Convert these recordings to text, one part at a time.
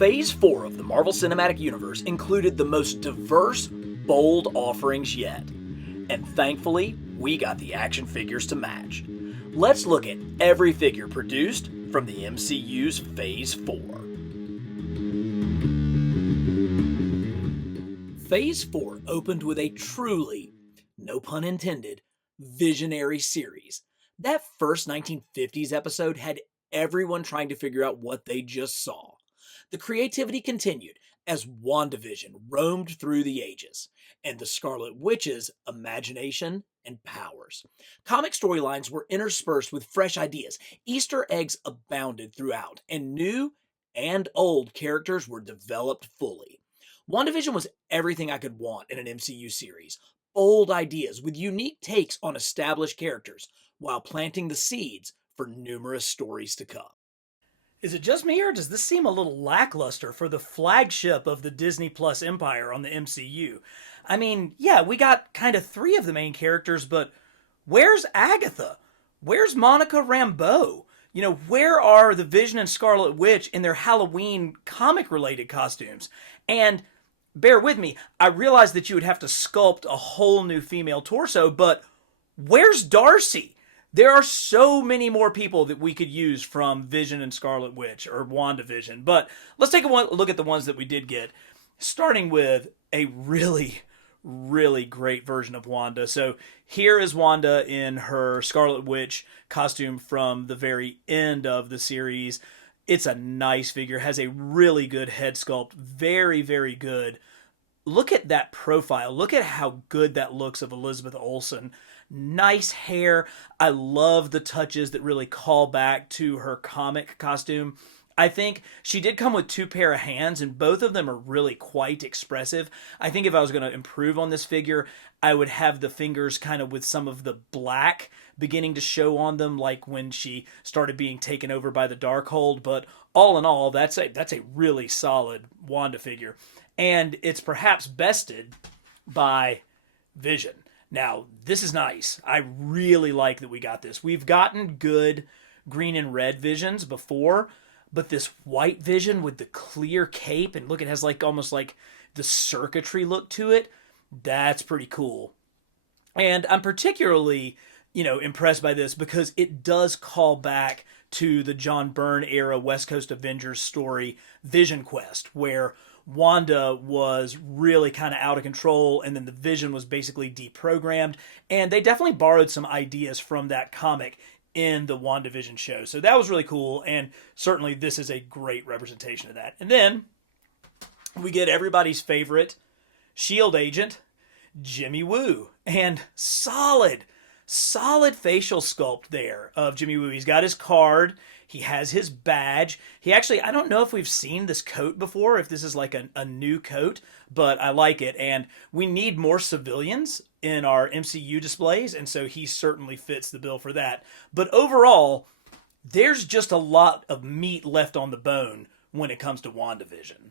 Phase 4 of the Marvel Cinematic Universe included the most diverse, bold offerings yet. And thankfully, we got the action figures to match. Let's look at every figure produced from the MCU's Phase 4. Phase 4 opened with a truly, no pun intended, visionary series. That first 1950s episode had everyone trying to figure out what they just saw. The creativity continued as WandaVision roamed through the ages, and the Scarlet Witch's imagination and powers. Comic storylines were interspersed with fresh ideas, Easter eggs abounded throughout, and new and old characters were developed fully. WandaVision was everything I could want in an MCU series. Bold ideas with unique takes on established characters, while planting the seeds for numerous stories to come. Is it just me, or does this seem a little lackluster for the flagship of the Disney Plus empire on the MCU? I mean, yeah, we got kind of three of the main characters, but where's Agatha? Where's Monica Rambeau? Where are the Vision and Scarlet Witch in their Halloween comic-related costumes? And bear with me, I realize that you would have to sculpt a whole new female torso, but where's Darcy? There are so many more people that we could use from Vision and Scarlet Witch or WandaVision. But let's take a look at the ones that we did get, starting with a really, really great version of Wanda. So here is Wanda in her Scarlet Witch costume from the very end of the series. It's a nice figure, has a really good head sculpt, very, very good. Look at that profile. Look at how good that looks of Elizabeth Olsen. Nice hair. I love the touches that really call back to her comic costume. I think she did come with two pair of hands, and both of them are really quite expressive. I think if I was going to improve on this figure, I would have the fingers kind of with some of the black beginning to show on them, like when she started being taken over by the Darkhold. But all in all, that's a really solid Wanda figure. And it's perhaps bested by Vision. Now, this is nice. I really like that we got this. We've gotten good green and red Visions before, but this white Vision with the clear cape, and look, it has almost like the circuitry look to it. That's pretty cool. And I'm particularly, impressed by this because it does call back to the John Byrne era West Coast Avengers story, Vision Quest, where Wanda was really kind of out of control, and then the Vision was basically deprogrammed, and they definitely borrowed some ideas from that comic in the WandaVision show. So that was really cool, and certainly this is a great representation of that. And then we get everybody's favorite S.H.I.E.L.D. agent, Jimmy Woo, and solid facial sculpt there of Jimmy Woo. He's got his card. He has his badge. He actually, I don't know if we've seen this coat before, if this is like a new coat, but I like it. And we need more civilians in our MCU displays, and so he certainly fits the bill for that. But overall, there's just a lot of meat left on the bone when it comes to WandaVision.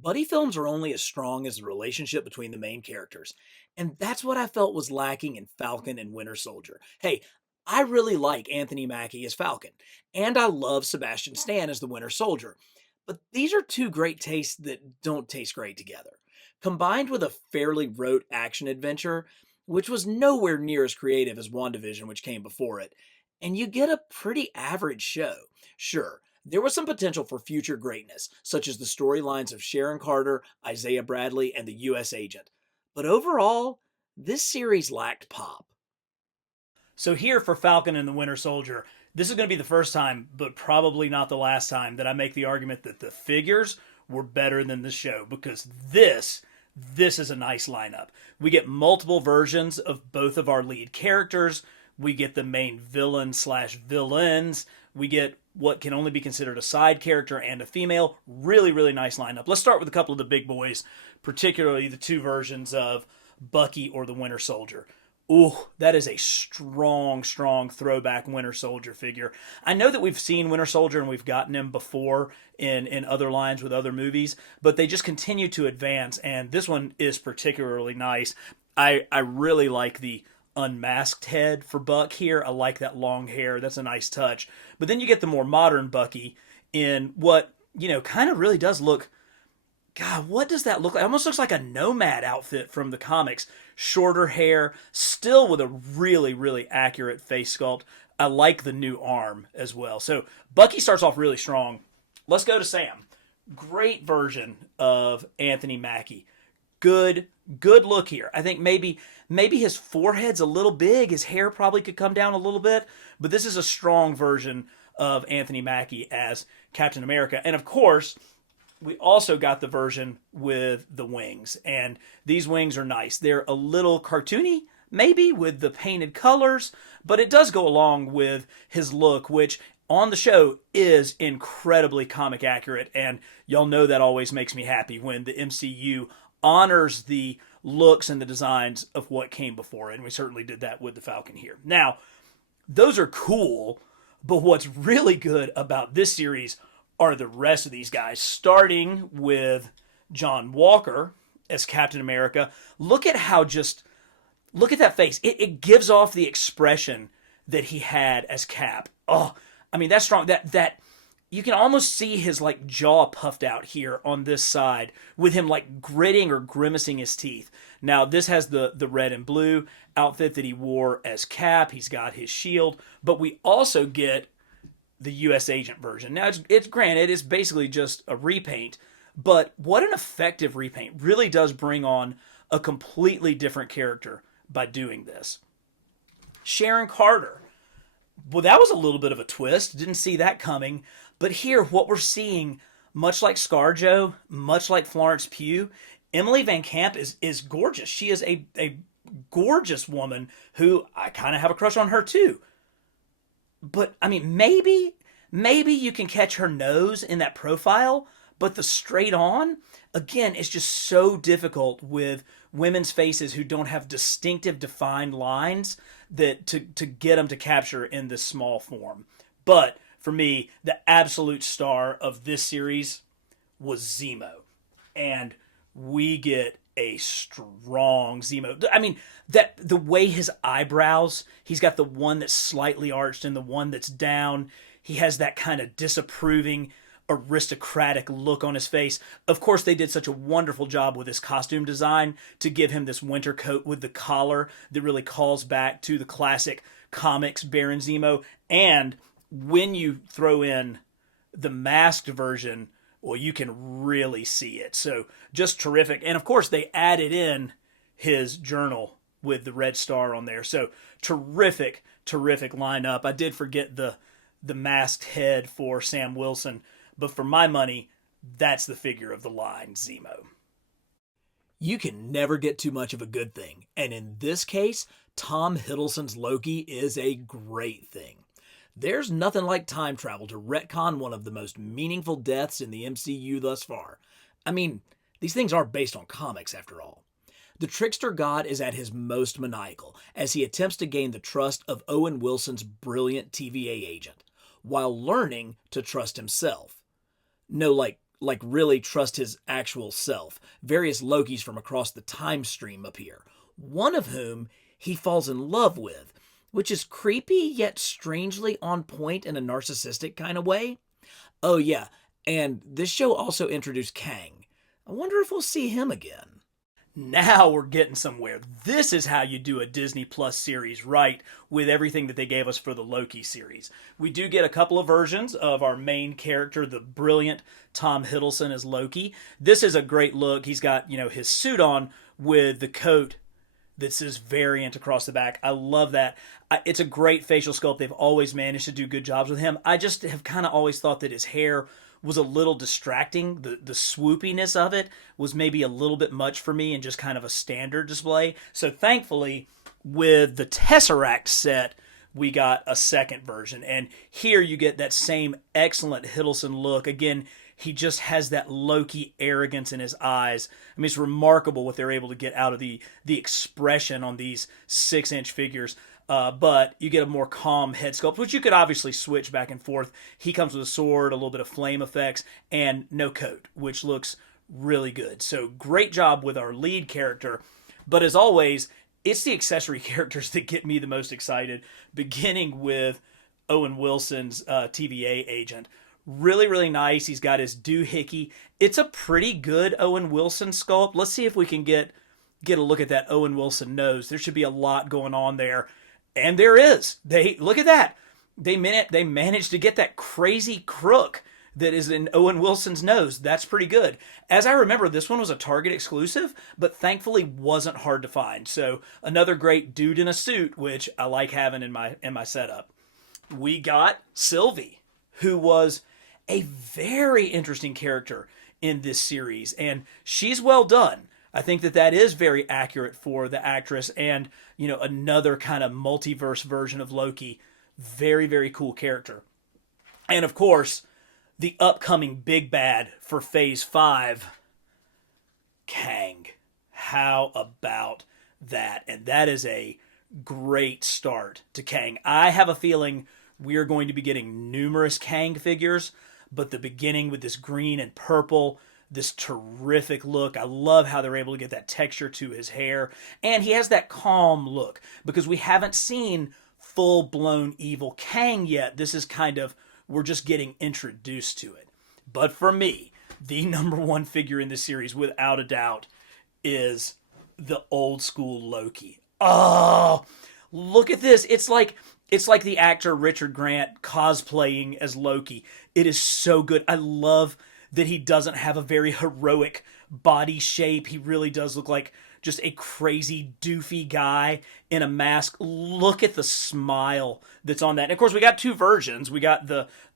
Buddy films are only as strong as the relationship between the main characters, and that's what I felt was lacking in Falcon and Winter Soldier. Hey, I really like Anthony Mackie as Falcon, and I love Sebastian Stan as the Winter Soldier, but these are two great tastes that don't taste great together. Combined with a fairly rote action adventure, which was nowhere near as creative as WandaVision, which came before it, and you get a pretty average show. Sure, there was some potential for future greatness, such as the storylines of Sharon Carter, Isaiah Bradley, and the U.S. Agent. But overall, this series lacked pop. So here for Falcon and the Winter Soldier, this is going to be the first time, but probably not the last time, that I make the argument that the figures were better than the show, because this is a nice lineup. We get multiple versions of both of our lead characters. We get the main villain/villains. We get what can only be considered a side character and a female. Really, really nice lineup. Let's start with a couple of the big boys, particularly the two versions of Bucky or the Winter Soldier. Ooh, that is a strong throwback Winter Soldier figure. I know that we've seen Winter Soldier and we've gotten him before in other lines with other movies, but they just continue to advance, and this one is particularly nice. I really like the unmasked head for Buck here. I like that long hair. That's a nice touch. But then you get the more modern Bucky in what kind of really does look. God, what does that look like? It almost looks like a nomad outfit from the comics. Shorter hair, still with a really, really accurate face sculpt. I like the new arm as well. So Bucky starts off really strong. Let's go to Sam. Great version of Anthony Mackie. Good look here. I think maybe his forehead's a little big. His hair probably could come down a little bit, but this is a strong version of Anthony Mackie as Captain America. And of course, we also got the version with the wings, and these wings are nice. They're a little cartoony, maybe, with the painted colors, but it does go along with his look, which on the show is incredibly comic accurate, and y'all know that always makes me happy when the MCU honors the looks and the designs of what came before, and we certainly did that with the Falcon here. Now, those are cool, but what's really good about this series are the rest of these guys, starting with John Walker as Captain America. Look at that face. It gives off the expression that he had as Cap. Oh, I mean, that's strong. That you can almost see his like jaw puffed out here on this side with him like gritting or grimacing his teeth. Now, this has the red and blue outfit that he wore as Cap. He's got his shield, but we also get the U.S. agent version. Now, it's granted, it's basically just a repaint, but what an effective repaint. Really does bring on a completely different character by doing this. Sharon Carter. Well, that was a little bit of a twist. Didn't see that coming. But here, what we're seeing, much like ScarJo, much like Florence Pugh, Emily Van Camp is gorgeous. She is a gorgeous woman who I kind of have a crush on her too. But, I mean, maybe you can catch her nose in that profile, but the straight on, again, it's just so difficult with women's faces who don't have distinctive, defined lines that to get them to capture in this small form. But, for me, the absolute star of this series was Zemo. And we get a strong Zemo. I mean, that the way his eyebrows, he's got the one that's slightly arched and the one that's down. He has that kind of disapproving, aristocratic look on his face. Of course, they did such a wonderful job with his costume design to give him this winter coat with the collar that really calls back to the classic comics Baron Zemo. And when you throw in the masked version, well, you can really see it. So just terrific. And of course, they added in his journal with the red star on there. So terrific lineup. I did forget the masked head for Sam Wilson, but for my money, that's the figure of the line, Zemo. You can never get too much of a good thing. And in this case, Tom Hiddleston's Loki is a great thing. There's nothing like time travel to retcon one of the most meaningful deaths in the MCU thus far. I mean, these things aren't based on comics after all. The trickster god is at his most maniacal as he attempts to gain the trust of Owen Wilson's brilliant TVA agent, while learning to trust himself. No, like really trust his actual self. Various Lokis from across the time stream appear, one of whom he falls in love with, which is creepy yet strangely on point in a narcissistic kind of way. Oh yeah, and this show also introduced Kang. I wonder if we'll see him again. Now we're getting somewhere. This is how you do a Disney Plus series right with everything that they gave us for the Loki series. We do get a couple of versions of our main character, the brilliant Tom Hiddleston as Loki. This is a great look. He's got, his suit on with the coat that says variant across the back. I love that. It's a great facial sculpt. They've always managed to do good jobs with him. I just have kind of always thought that his hair was a little distracting. The swoopiness of it was maybe a little bit much for me and just kind of a standard display. So thankfully, with the Tesseract set, we got a second version. And here you get that same excellent Hiddleston look. Again, he just has that Loki arrogance in his eyes. I mean, it's remarkable what they're able to get out of the expression on these 6-inch figures. But you get a more calm head sculpt, which you could obviously switch back and forth. He comes with a sword, a little bit of flame effects, and no coat, which looks really good. So great job with our lead character. But as always, it's the accessory characters that get me the most excited, beginning with Owen Wilson's TVA agent. Really, really nice. He's got his doohickey. It's a pretty good Owen Wilson sculpt. Let's see if we can get a look at that Owen Wilson nose. There should be a lot going on there, and there is. They look at that. They managed to get that crazy crook that is in Owen Wilson's nose. That's pretty good. As I remember, this one was a Target exclusive, but thankfully wasn't hard to find. So another great dude in a suit, which I like having in my setup. We got Sylvie, who was a very interesting character in this series, and she's well done. I think that is very accurate for the actress, and another kind of multiverse version of Loki. Very, very cool character. And of course, the upcoming big bad for Phase 5, Kang. How about that? And that is a great start to Kang. I have a feeling we are going to be getting numerous Kang figures, but the beginning with this green and purple, this terrific look. I love how they're able to get that texture to his hair. And he has that calm look because we haven't seen full-blown evil Kang yet. This is we're just getting introduced to it. But for me, the number one figure in this series, without a doubt, is the old school Loki. Oh, look at this. It's like the actor Richard Grant cosplaying as Loki. It is so good. I love that he doesn't have a very heroic body shape. He really does look like just a crazy, doofy guy in a mask. Look at the smile that's on that. And of course, we got two versions. We got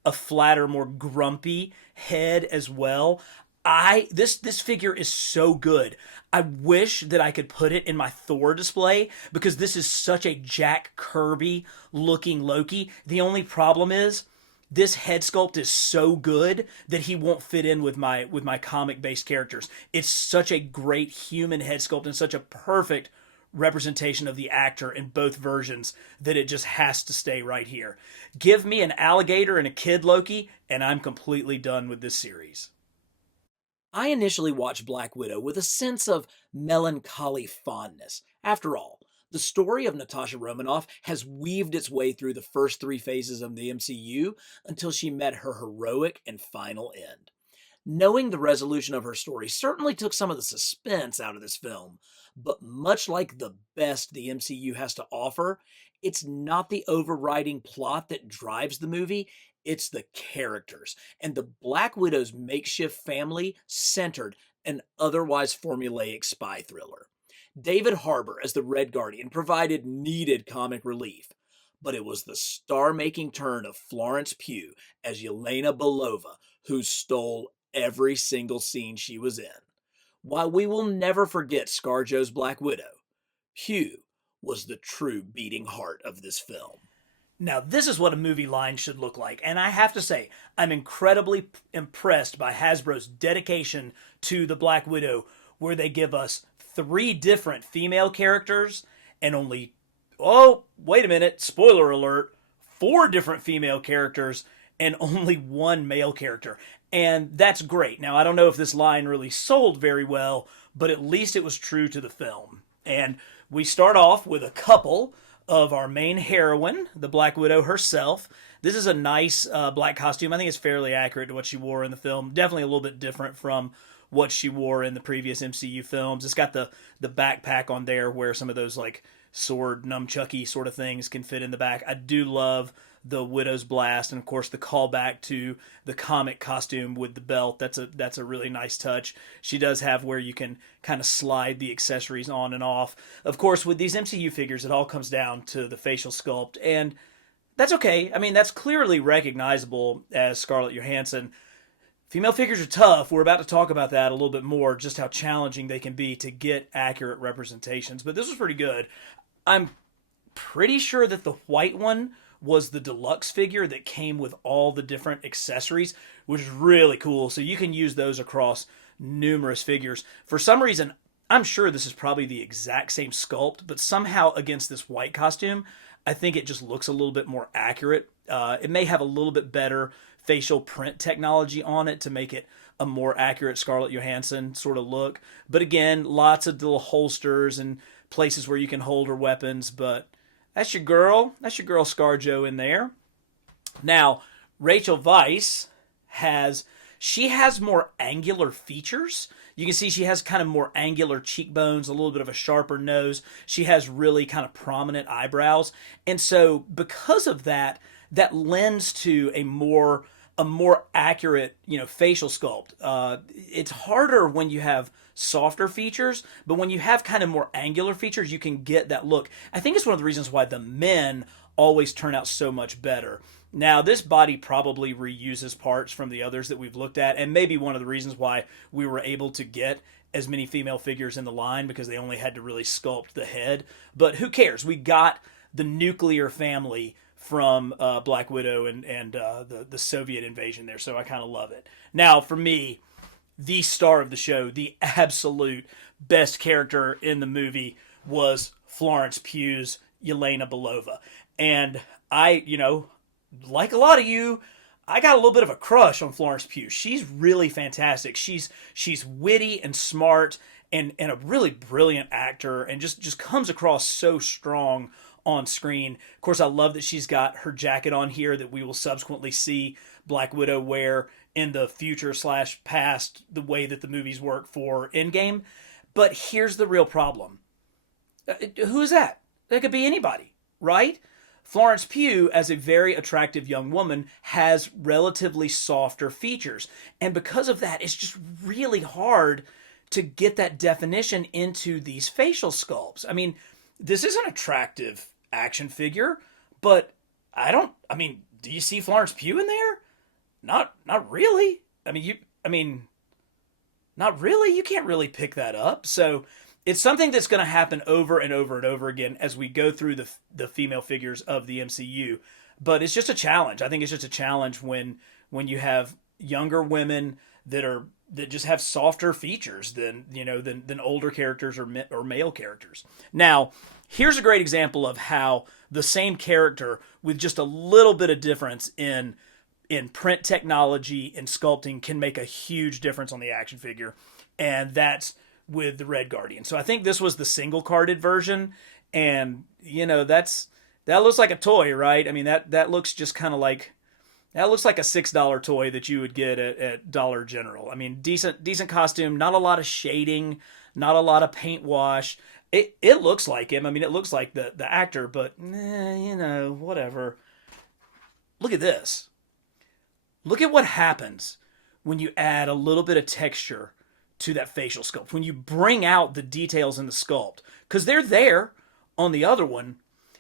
a flatter, more grumpy head as well. This figure is so good. I wish that I could put it in my Thor display because this is such a Jack Kirby looking Loki. The only problem is this head sculpt is so good that he won't fit in with my comic based characters. It's such a great human head sculpt and such a perfect representation of the actor in both versions that it just has to stay right here. Give me an alligator and a kid Loki, and I'm completely done with this series. I initially watched Black Widow with a sense of melancholy fondness. After all, the story of Natasha Romanoff has weaved its way through the first three phases of the MCU until she met her heroic and final end. Knowing the resolution of her story certainly took some of the suspense out of this film, but much like the best the MCU has to offer, it's not the overriding plot that drives the movie, it's the characters, and the Black Widow's makeshift family centered an otherwise formulaic spy thriller. David Harbour as the Red Guardian provided needed comic relief, but it was the star-making turn of Florence Pugh as Yelena Belova who stole every single scene she was in. While we will never forget ScarJo's Black Widow, Pugh was the true beating heart of this film. Now, this is what a movie line should look like, and I have to say, I'm incredibly impressed by Hasbro's dedication to the Black Widow, where they give us 3 different female characters and only, oh, wait a minute, spoiler alert, 4 different female characters and only 1 male character. And that's great. Now, I don't know if this line really sold very well, but at least it was true to the film. And we start off with a couple of our main heroine, the Black Widow herself. This is a nice black costume. I think it's fairly accurate to what she wore in the film. Definitely a little bit different from what she wore in the previous MCU films. It's got the backpack on there where some of those like sword nunchucky sort of things can fit in the back. I do love the Widow's Blast, and of course the callback to the comic costume with the belt. That's a really nice touch. She does have where you can kind of slide the accessories on and off. Of course, with these MCU figures, it all comes down to the facial sculpt, and that's okay. I mean, that's clearly recognizable as Scarlett Johansson. Female figures are tough. We're about to talk about that a little bit more, just how challenging they can be to get accurate representations. But this was pretty good. I'm pretty sure that the white one was the deluxe figure that came with all the different accessories, which is really cool. So you can use those across numerous figures. For some reason, I'm sure this is probably the exact same sculpt, but somehow against this white costume, I think it just looks a little bit more accurate. It may have a little bit better facial print technology on it to make it a more accurate Scarlett Johansson sort of look. But again, lots of little holsters and places where you can hold her weapons. But that's your girl. That's your girl ScarJo in there. Now, Rachel Weisz has she has more angular features. You can see she has kind of more angular cheekbones, a little bit of a sharper nose. She has really kind of prominent eyebrows. And so because of that, that lends to a more accurate, facial sculpt. It's harder when you have softer features, but when you have kind of more angular features, you can get that look. I think it's one of the reasons why the men always turn out so much better. Now, this body probably reuses parts from the others that we've looked at, and maybe one of the reasons why we were able to get as many female figures in the line, because they only had to really sculpt the head. But who cares? We got the nuclear family from Black Widow and the Soviet invasion there, so I kind of love it. Now, for me, the star of the show, the absolute best character in the movie was Florence Pugh's Yelena Belova. And I, like a lot of you, I got a little bit of a crush on Florence Pugh. She's really fantastic. She's witty and smart and a really brilliant actor, and just comes across so strong on screen. Of course, I love that she's got her jacket on here that we will subsequently see Black Widow wear in the future slash past, the way that the movies work for Endgame. But here's the real problem. Who is that? That could be anybody, right? Florence Pugh, as a very attractive young woman, has relatively softer features. And because of that, it's just really hard to get that definition into these facial sculpts. I mean, this is an attractive action figure, but do you see Florence Pugh in there? Not really. Not really. You can't really pick that up. So it's something that's going to happen over and over and over again as we go through the female figures of the MCU. But it's just a challenge. I think it's just a challenge when you have younger women that just have softer features than older characters or male characters. Now, here's a great example of how the same character with just a little bit of difference in print technology and sculpting can make a huge difference on the action figure, and that's with the Red Guardian. So I think this was the single carded version, and that looks like a toy, right? I mean, that looks just kind of like, that looks like a $6 toy that you would get at Dollar General. I mean, decent costume, not a lot of shading, not a lot of paint wash. It looks like him. I mean, it looks like the actor, but whatever. Look at this. Look at what happens when you add a little bit of texture to that facial sculpt, when you bring out the details in the sculpt, because they're there on the other one.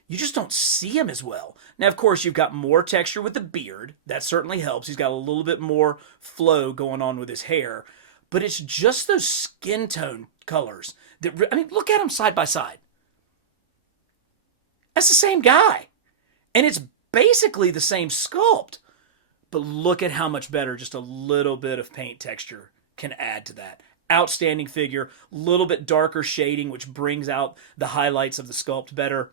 You just don't see him as well. Now, of course, you've got more texture with the beard. That certainly helps. He's got a little bit more flow going on with his hair. But it's just those skin tone colors that, look at them side by side. That's the same guy. And it's basically the same sculpt. But look at how much better just a little bit of paint texture can add to that. Outstanding figure. A little bit darker shading, which brings out the highlights of the sculpt better.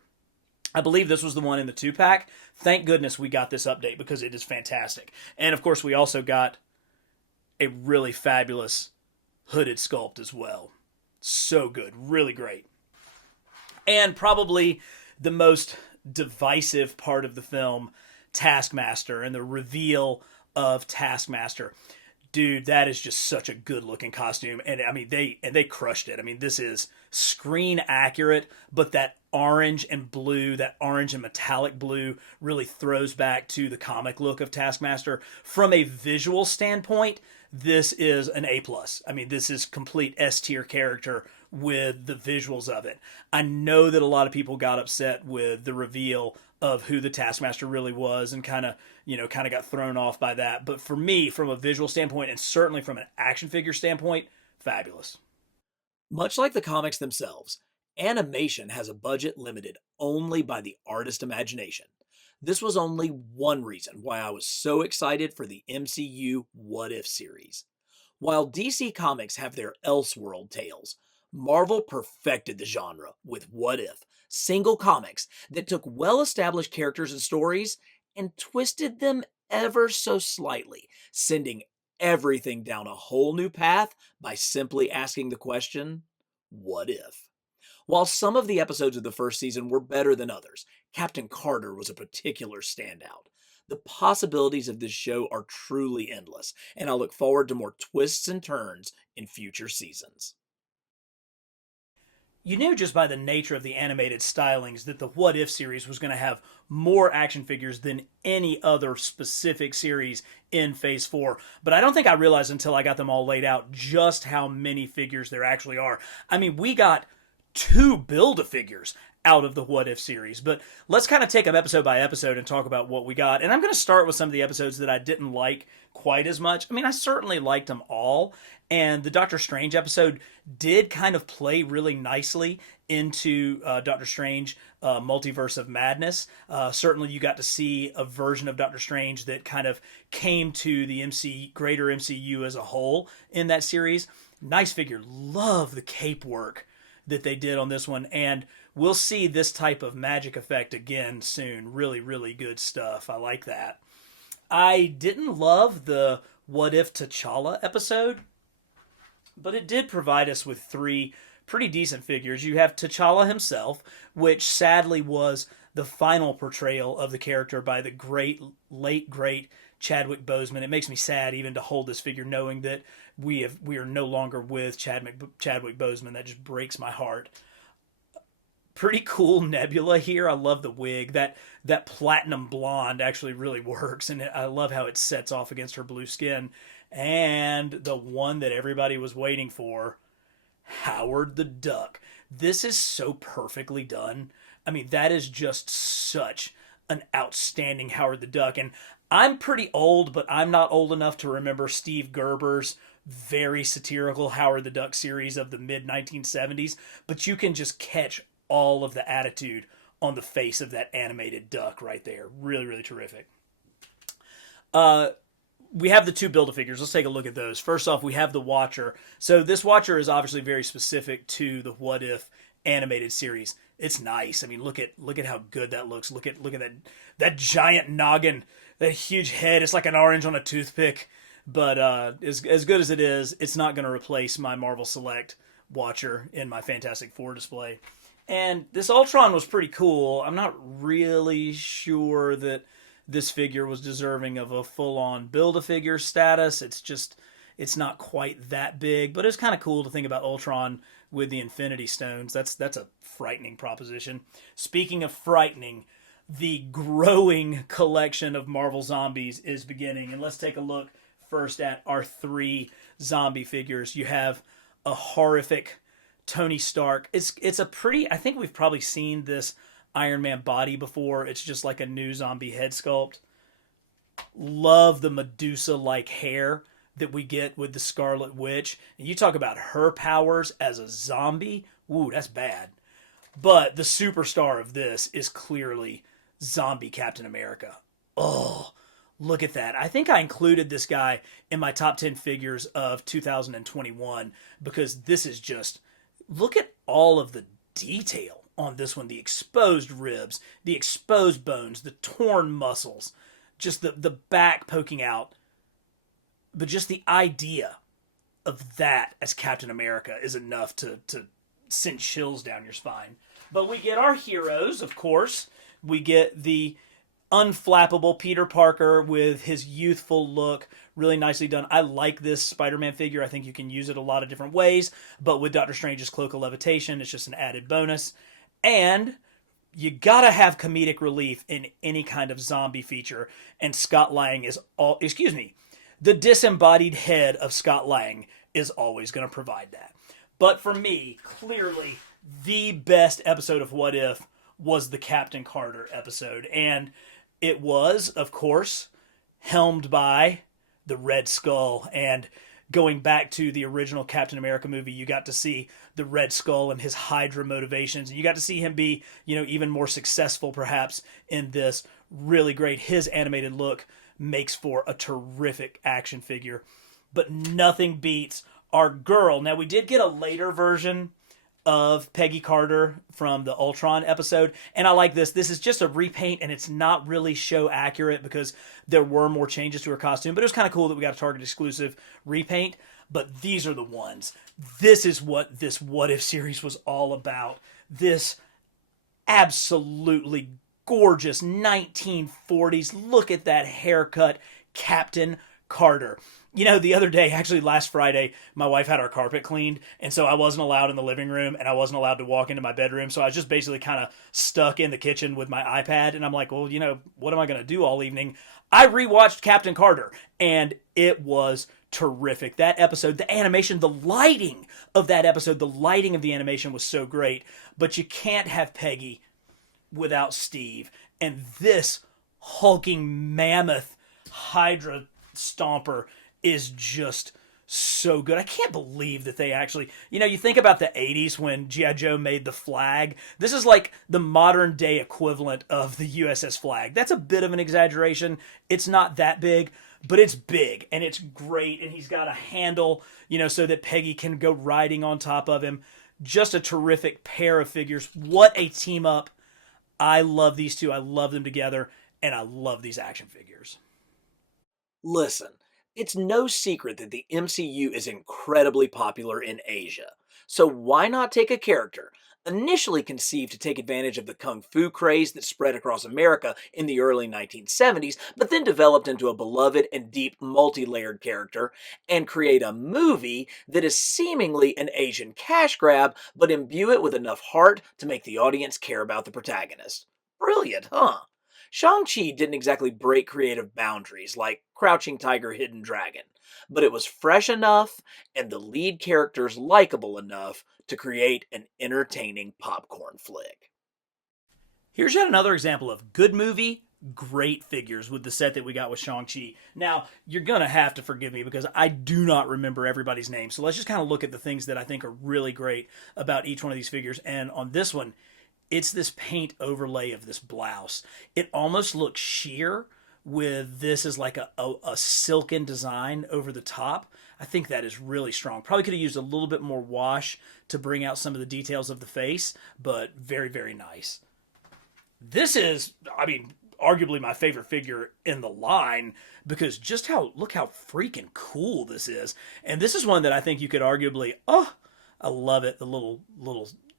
I believe this was the one in the 2-pack. Thank goodness we got this update, because it is fantastic. And of course, we also got a really fabulous hooded sculpt as well. So good. Really great. And probably the most divisive part of the film, Taskmaster, and the reveal of Taskmaster. Dude, that is just such a good looking costume. And they crushed it. This is screen accurate, but that orange and blue, that orange and metallic blue, really throws back to the comic look of Taskmaster. From a visual standpoint, this is an A+. This is complete S tier character with the visuals of it. I know that a lot of people got upset with the reveal of who the Taskmaster really was, and kind of got thrown off by that. But for me, from a visual standpoint, and certainly from an action figure standpoint, fabulous. Much like the comics themselves, animation has a budget limited only by the artist's imagination. This was only one reason why I was so excited for the MCU What If series. While DC Comics have their Elseworld tales, Marvel perfected the genre with What If, single comics that took well-established characters and stories and twisted them ever so slightly, sending everything down a whole new path by simply asking the question, what if? While some of the episodes of the first season were better than others, Captain Carter was a particular standout. The possibilities of this show are truly endless, and I look forward to more twists and turns in future seasons. You knew just by the nature of the animated stylings that the What If series was going to have more action figures than any other specific series in Phase 4. But I don't think I realized until I got them all laid out just how many figures there actually are. I mean, we got two Build-A-Figures out of the What If series. But let's kind of take them episode by episode and talk about what we got. And I'm going to start with some of the episodes that I didn't like quite as much. I mean, I certainly liked them all. And the Doctor Strange episode did kind of play really nicely into Doctor Strange Multiverse of Madness. Certainly, you got to see a version of Doctor Strange that kind of came to the greater MCU as a whole in that series. Nice figure. Love the cape work that they did on this one. And we'll see this type of magic effect again soon. Really, really good stuff. I like that. I didn't love the What If T'Challa episode, but it did provide us with three pretty decent figures. You have T'Challa himself, which sadly was the final portrayal of the character by the late great Chadwick Boseman. It makes me sad even to hold this figure, knowing that we are no longer with Chadwick Boseman. That just breaks my heart. Pretty cool Nebula here. I love the wig. That platinum blonde actually really works, and I love how it sets off against her blue skin. And the one that everybody was waiting for, Howard the Duck. This is so perfectly done. I mean, that is just such an outstanding Howard the Duck. And I'm pretty old, but I'm not old enough to remember Steve Gerber's very satirical Howard the Duck series of the mid 1970s. But you can just catch all of the attitude on the face of that animated duck right there. Really, really terrific. We have the two Build-A-Figures. Let's take a look at those. First off, we have the Watcher. So this Watcher is obviously very specific to the What If animated series. It's nice. I mean, look at how good that looks. Look at that giant noggin, that huge head. It's like an orange on a toothpick. But as good as it is, it's not going to replace my Marvel Select Watcher in my Fantastic Four display. And this Ultron was pretty cool. I'm not really sure that this figure was deserving of a full-on Build-A-Figure status. It's not quite that big, but it's kind of cool to think about Ultron with the Infinity Stones. That's a frightening proposition. Speaking of frightening, the growing collection of Marvel zombies is beginning. And let's take a look first at our three zombie figures. You have a horrific Tony Stark. It's a pretty, I think we've probably seen this Iron Man body before. It's just like a new zombie head sculpt. Love the Medusa-like hair that we get with the Scarlet Witch. And you talk about her powers as a zombie. Ooh, that's bad. But the superstar of this is clearly zombie Captain America. Oh, look at that. I think I included this guy in my top 10 figures of 2021 because this is just, look at all of the detail on this one. The exposed ribs, the exposed bones, the torn muscles, just the back poking out. But just the idea of that as Captain America is enough to send chills down your spine. But we get our heroes, of course. We get the unflappable Peter Parker with his youthful look, really nicely done. I like this Spider-Man figure. I think you can use it a lot of different ways, but with Doctor Strange's Cloak of Levitation, it's just an added bonus. And you gotta have comedic relief in any kind of zombie feature, and Scott Lang is the disembodied head of Scott Lang is always going to provide that. But for me, clearly, the best episode of What If was the Captain Carter episode. And it was, of course, helmed by the Red Skull. And going back to the original Captain America movie, you got to see the Red Skull and his Hydra motivations. And you got to see him be, even more successful, perhaps, in this. Really great. His animated look makes for a terrific action figure. But nothing beats our girl. Now, we did get a later version of Peggy Carter from the Ultron episode, and I like this. This is just a repaint, and it's not really show accurate because there were more changes to her costume, but it was kind of cool that we got a Target exclusive repaint. But these are the ones. This is what this What If series was all about. This absolutely gorgeous 1940s. Look at that haircut, Captain Carter. You know, the other day, actually last Friday, my wife had our carpet cleaned, and so I wasn't allowed in the living room, and I wasn't allowed to walk into my bedroom, so I was just basically kind of stuck in the kitchen with my iPad, and I'm like, well, you know, what am I going to do all evening? I rewatched Captain Carter, and it was terrific. That episode, the animation, the lighting of that episode, the lighting of the animation was so great, but you can't have Peggy without Steve, and this hulking mammoth Hydra stomper is just so good. I can't believe that they actually, you know, you think about the 80s when G.I. Joe made the flag. This is like the modern day equivalent of the USS Flag. That's a bit of an exaggeration. It's not that big, but it's big and it's great. And he's got a handle, you know, so that Peggy can go riding on top of him. Just a terrific pair of figures. What a team up. I love these two. I love them together. And I love these action figures. Listen, it's no secret that the MCU is incredibly popular in Asia. So why not take a character initially conceived to take advantage of the kung fu craze that spread across America in the early 1970s, but then developed into a beloved and deep multi-layered character, and create a movie that is seemingly an Asian cash grab, but imbue it with enough heart to make the audience care about the protagonist? Brilliant, huh? Shang-Chi didn't exactly break creative boundaries like Crouching Tiger, Hidden Dragon, but it was fresh enough and the lead characters likable enough to create an entertaining popcorn flick. Here's yet another example of good movie, great figures with the set that we got with Shang-Chi. Now, you're going to have to forgive me because I do not remember everybody's name. So let's just kind of look at the things that I think are really great about each one of these figures. And on this one, it's this paint overlay of this blouse. It almost looks sheer with this as like a silken design over the top. I think that is really strong. Probably could have used a little bit more wash to bring out some of the details of the face, but very, very nice. This is, I mean, arguably my favorite figure in the line because just look how freaking cool this is. And this is one that I think you could arguably, oh, I love it. The little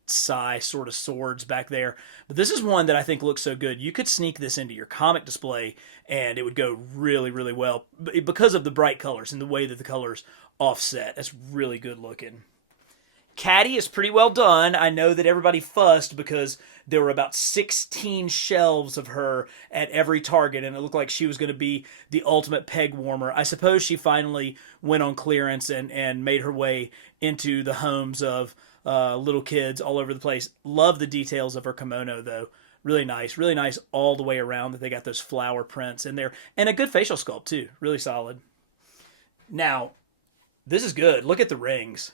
Psy sort of swords back there. But this is one that I think looks so good. You could sneak this into your comic display and it would go really, really well because of the bright colors and the way that the colors offset. That's really good looking. Caddy is pretty well done. I know that everybody fussed because there were about 16 shelves of her at every Target, and it looked like she was going to be the ultimate peg warmer. I suppose she finally went on clearance and made her way into the homes of little kids all over the place. Love the details of her kimono, though. Really nice all the way around that they got those flower prints in there. And a good facial sculpt, too. Really solid. Now, this is good. Look at the rings.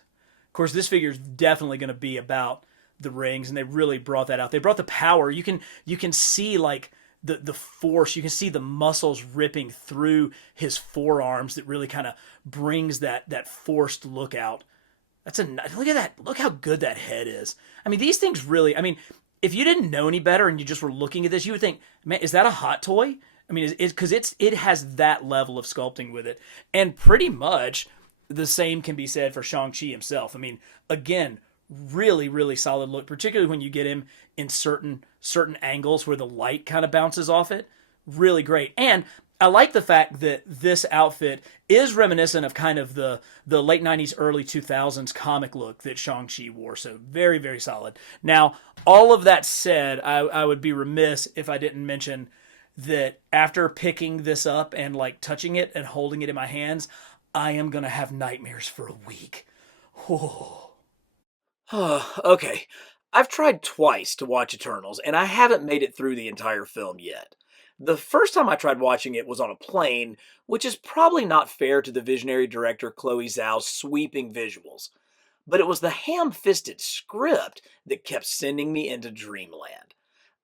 Of course, this figure is definitely going to be about the rings, and they really brought that out. They brought the power. You can see like the force. You can see the muscles ripping through his forearms. That really kind of brings that forced look out. Look at that. Look how good that head is. I mean, these things really. I mean, if you didn't know any better and you just were looking at this, you would think, man, is that a hot toy? I mean, because it has that level of sculpting with it, and pretty much the same can be said for Shang-Chi himself. I mean, again, really, really solid look, particularly when you get him in certain angles where the light kind of bounces off it. Really great. And I like the fact that this outfit is reminiscent of kind of the late 90s, early 2000s comic look that Shang-Chi wore. So very, very solid. Now, all of that said, I would be remiss if I didn't mention that after picking this up and like touching it and holding it in my hands, I am going to have nightmares for a week. Oh. Okay, I've tried twice to watch Eternals, and I haven't made it through the entire film yet. The first time I tried watching it was on a plane, which is probably not fair to the visionary director Chloe Zhao's sweeping visuals. But it was the ham-fisted script that kept sending me into dreamland.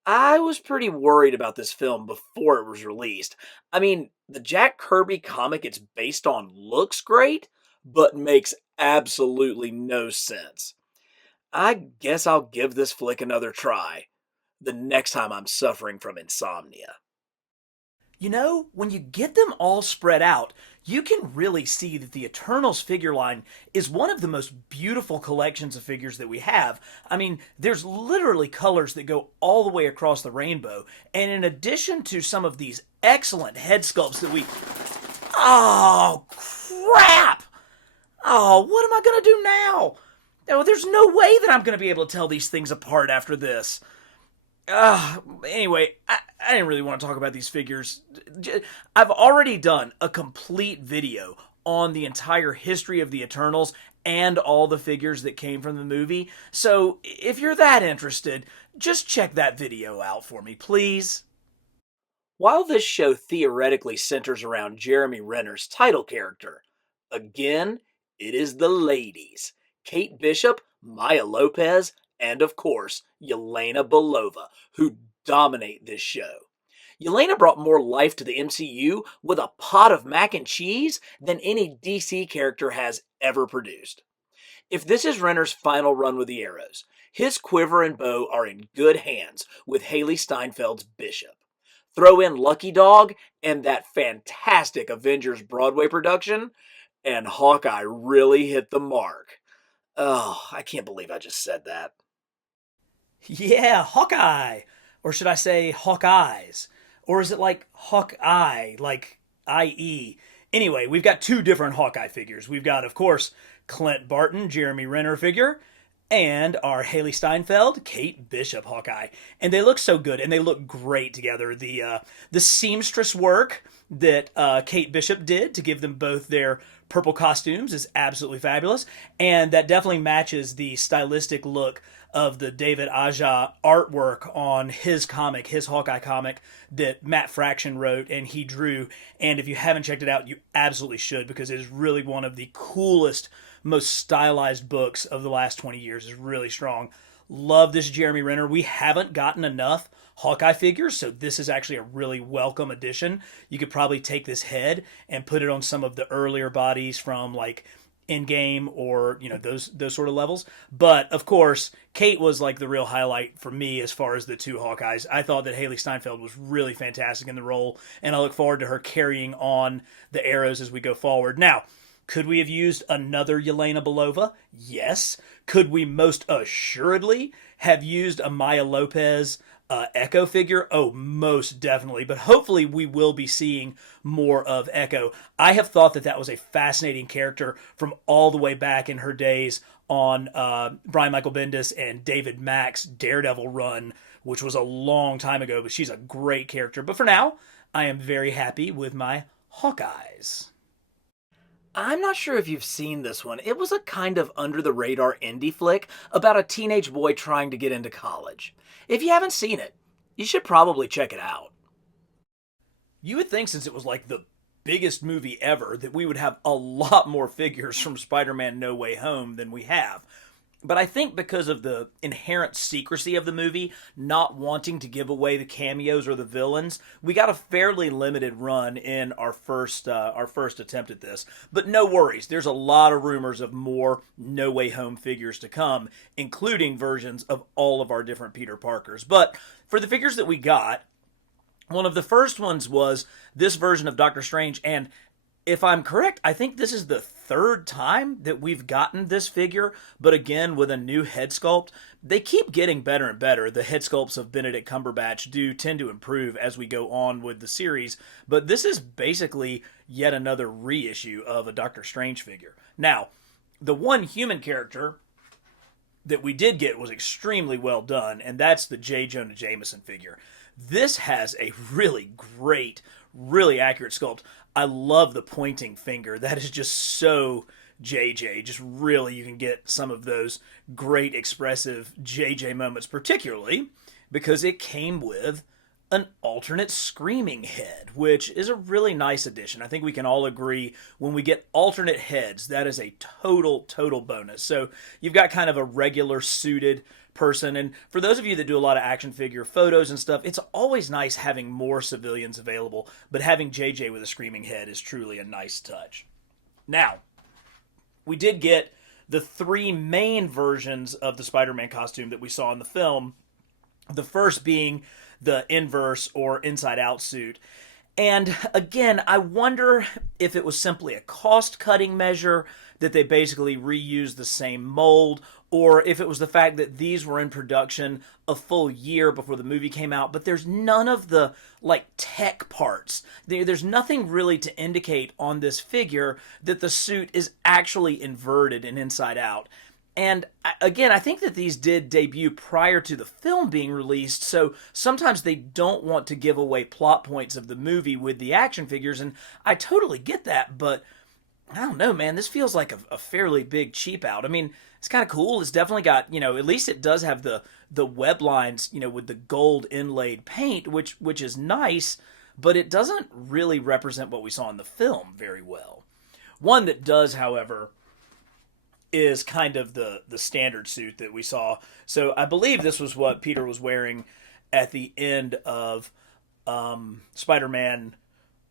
I was pretty worried about this film before it was released. I mean, the Jack Kirby comic it's based on looks great, but makes absolutely no sense. I guess I'll give this flick another try the next time I'm suffering from insomnia. When you get them all spread out, you can really see that the Eternals figure line is one of the most beautiful collections of figures that we have. I mean, there's literally colors that go all the way across the rainbow. And in addition to some of these excellent head sculpts that we. Oh, crap! Oh, what am I going to do now? Oh, there's no way that I'm going to be able to tell these things apart after this. Anyway, I didn't really want to talk about these figures. I've already done a complete video on the entire history of the Eternals and all the figures that came from the movie. So if you're that interested, just check that video out for me, please. While this show theoretically centers around Jeremy Renner's title character, again, it is the ladies. Kate Bishop, Maya Lopez, and of course, Yelena Belova, who dominate this show. Yelena brought more life to the MCU with a pot of mac and cheese than any DC character has ever produced. If this is Renner's final run with the Arrows, his quiver and bow are in good hands with Haley Steinfeld's Bishop. Throw in Lucky Dog and that fantastic Avengers Broadway production, and Hawkeye really hit the mark. Oh, I can't believe I just said that. Yeah, Hawkeye. Or should I say Hawkeyes? Or is it like Hawkeye, like IE? Anyway, we've got two different Hawkeye figures. We've got, of course, Clint Barton, Jeremy Renner figure, and our Haley Steinfeld, Kate Bishop Hawkeye. And they look so good, and they look great together. The seamstress work that Kate Bishop did to give them both their purple costumes is absolutely fabulous, and that definitely matches the stylistic look of the David Aja artwork on his comic, his Hawkeye comic that Matt Fraction wrote and he drew. And if you haven't checked it out, you absolutely should, because it is really one of the coolest, most stylized books of the last 20 years. It's really strong. Love this Jeremy Renner. We haven't gotten enough Hawkeye figures, so this is actually a really welcome addition. You could probably take this head and put it on some of the earlier bodies from like Endgame or those sort of levels. But of course, Kate was like the real highlight for me as far as the two Hawkeyes. I thought that Haley Steinfeld was really fantastic in the role, and I look forward to her carrying on the Arrows as we go forward. Now, could we have used another Yelena Belova? Yes. Could we most assuredly have used a Maya Lopez Echo figure? Oh, most definitely. But hopefully we will be seeing more of Echo. I have thought that that was a fascinating character from all the way back in her days on Brian Michael Bendis and David Mack's Daredevil run, which was a long time ago, but she's a great character. But for now, I am very happy with my Hawkeyes. I'm not sure if you've seen this one. It was a kind of under-the-radar indie flick about a teenage boy trying to get into college. If you haven't seen it, you should probably check it out. You would think, since it was like the biggest movie ever, that we would have a lot more figures from Spider-Man No Way Home than we have. But I think because of the inherent secrecy of the movie, not wanting to give away the cameos or the villains, we got a fairly limited run in our first attempt at this. But no worries, there's a lot of rumors of more No Way Home figures to come, including versions of all of our different Peter Parkers. But for the figures that we got, one of the first ones was this version of Doctor Strange, and if I'm correct, I think this is the third time that we've gotten this figure, but again, with a new head sculpt. They keep getting better and better. The head sculpts of Benedict Cumberbatch do tend to improve as we go on with the series, but this is basically yet another reissue of a Doctor Strange figure. Now, the one human character that we did get was extremely well done, and that's the J. Jonah Jameson figure. This has a really great, really accurate sculpt. I love the pointing finger. That is just so JJ. Just really, you can get some of those great expressive JJ moments, particularly because it came with an alternate screaming head, which is a really nice addition. I think we can all agree when we get alternate heads, that is a total bonus. So you've got kind of a regular suited person, and for those of you that do a lot of action figure photos and stuff, it's always nice having more civilians available, but having JJ with a screaming head is truly a nice touch. Now, we did get the three main versions of the Spider-Man costume that we saw in the film, the first being the inverse or inside out suit. And again, I wonder if it was simply a cost cutting measure that they basically reused the same mold, or if it was the fact that these were in production a full year before the movie came out, but there's none of the like tech parts. There's nothing really to indicate on this figure that the suit is actually inverted and inside out. And again, I think that these did debut prior to the film being released, so sometimes they don't want to give away plot points of the movie with the action figures, and I totally get that, but I don't know, man. This feels like a fairly big cheap out. I mean, it's kind of cool. It's definitely got, at least it does have the web lines, with the gold inlaid paint, which is nice, but it doesn't really represent what we saw in the film very well. One that does, however, is kind of the standard suit that we saw. So I believe this was what Peter was wearing at the end of Spider-Man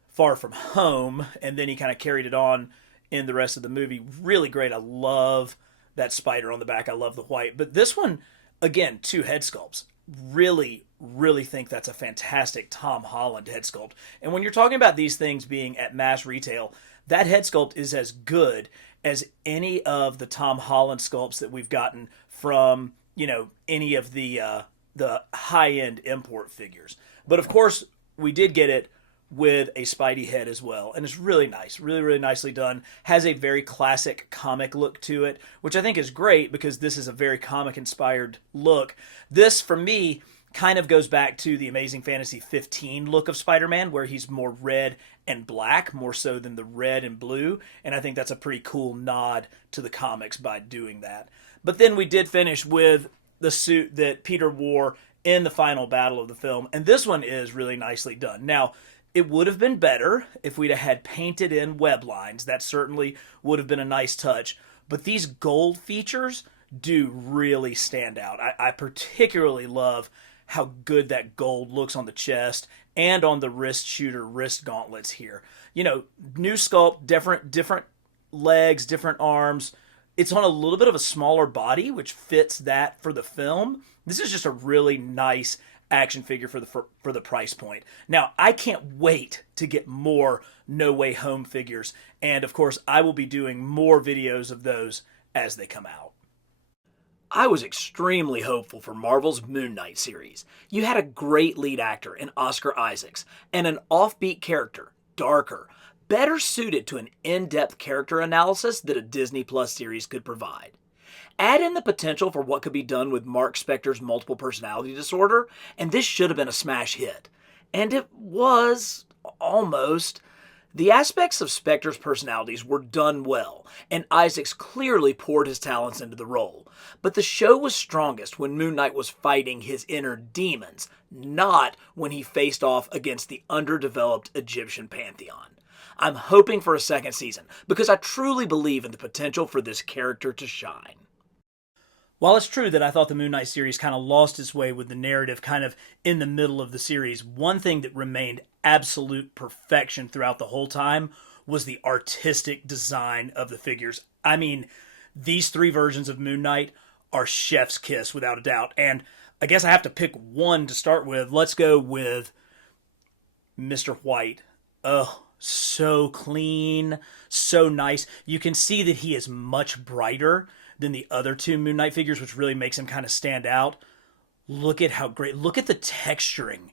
Far From Home, and then he kind of carried it on in the rest of the movie. Really great. I love that spider on the back. I love the white. But this one, again, 2 head sculpts. Really, really think that's a fantastic Tom Holland head sculpt. And when you're talking about these things being at mass retail, that head sculpt is as good as any of the Tom Holland sculpts that we've gotten from, any of the high-end import figures. But of course, we did get it with a Spidey head as well, and it's really nice, really, really nicely done. Has a very classic comic look to it, which I think is great because this is a very comic-inspired look. This, for me, kind of goes back to the Amazing Fantasy 15 look of Spider-Man, where he's more red and black, more so than the red and blue, and I think that's a pretty cool nod to the comics by doing that. But then we did finish with the suit that Peter wore in the final battle of the film, and this one is really nicely done. Now, it would have been better if we'd have had painted in web lines. That certainly would have been a nice touch. But these gold features do really stand out. I particularly love how good that gold looks on the chest and on the wrist gauntlets here. New sculpt, different legs, different arms. It's on a little bit of a smaller body, which fits that for the film. This is just a really nice action figure for the price point. Now, I can't wait to get more No Way Home figures, and of course, I will be doing more videos of those as they come out. I was extremely hopeful for Marvel's Moon Knight series. You had a great lead actor in Oscar Isaacs, and an offbeat character, darker, better suited to an in-depth character analysis that a Disney Plus series could provide. Add in the potential for what could be done with Mark Spector's multiple personality disorder, and this should have been a smash hit. And it was, almost. The aspects of Spector's personalities were done well, and Isaacs clearly poured his talents into the role. But the show was strongest when Moon Knight was fighting his inner demons, not when he faced off against the underdeveloped Egyptian pantheon. I'm hoping for a second season, because I truly believe in the potential for this character to shine. While it's true that I thought the Moon Knight series kind of lost its way with the narrative kind of in the middle of the series, one thing that remained absolute perfection throughout the whole time was the artistic design of the figures. I mean, these 3 versions of Moon Knight are chef's kiss without a doubt. And I guess I have to pick one to start with. Let's go with Mr. White. Oh, so clean, so nice. You can see that he is much brighter than the other 2 Moon Knight figures, which really makes him kind of stand out. Look at how great, look at the texturing